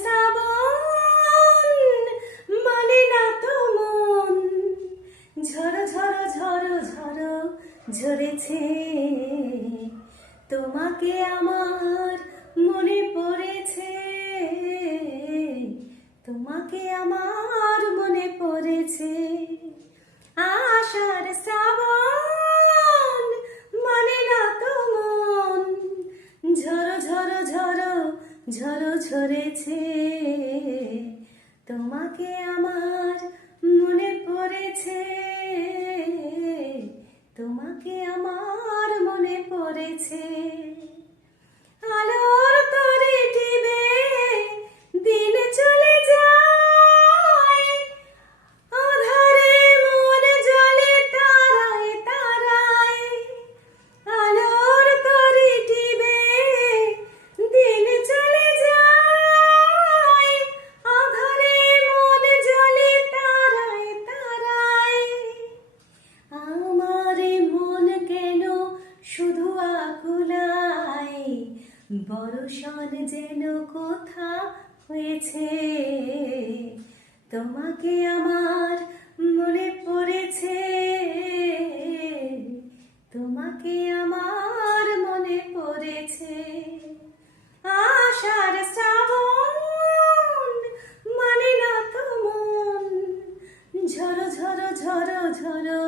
শ্রাবণ মানে না তো মন, ঝড়ো ঝড়ো ঝড়ো ঝড়ো ঝরেছে, তোমাকে আমার মনে পড়েছে, তোমাকে আমার মনে পড়েছে। আষাঢ় শ্রাবণ মানে না তো মন, ঝড়ো ঝড়ো ঝড়ো ঝড়ো ঝরেছে, তোমাকে আমার মনে পড়েছে, তোমাকে আমার মনে পড়েছে। আলোর তরে টিবে দিন চলে যায়, আঁধারে মন জ্বলে তারায় তারায়। আলোর তরে টিবে দিন চলে যায়, আঁধারে মন জ্বলে তারায় তারায়। আমার মন কেন শুধু আকুলায়, বর্ষণ যেন কোথা হয়েছে, তোমাকে আমার মনে পড়েছে, তোমাকে আমার মনে পড়েছে। আষাঢ় শ্রাবণ মানে না তো মন, ঝড়ো ঝড়ো ঝড়ো ঝড়ো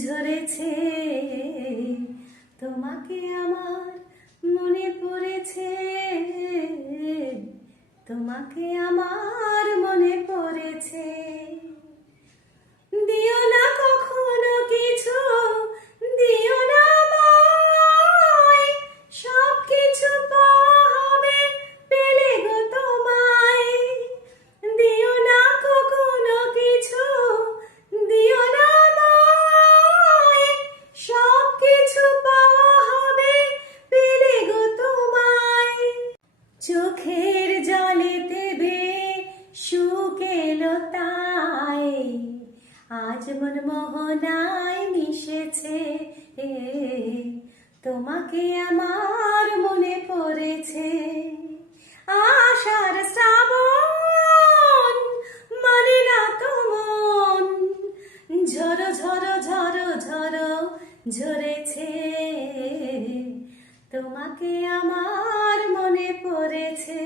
ঝরেছে, তোমাকে আমার মনে পড়েছে, তোমাকে আমার মনে পড়েছে। দিও না কখনো কিছু, দিও না আমায়, সব কিছু পাওয়া হবে পেলে গো তোমায়। দিও না কখনো কিছু, দিও না আমায়, সব কিছু পাওয়া হবে পেলে গো তোমায়। চোখের জলেতে ভেয়ে সুখ এলো তাই, আজ মন মোহনায় মিশেছে, তোমাকে আমার মনে পড়েছে। আষাঢ় শ্রাবণ মানে না তো মন, ঝড়ো ঝড়ো ঝড়ো ঝড়ো ঝরেছে, তোমাকে আমার মনে পড়েছে।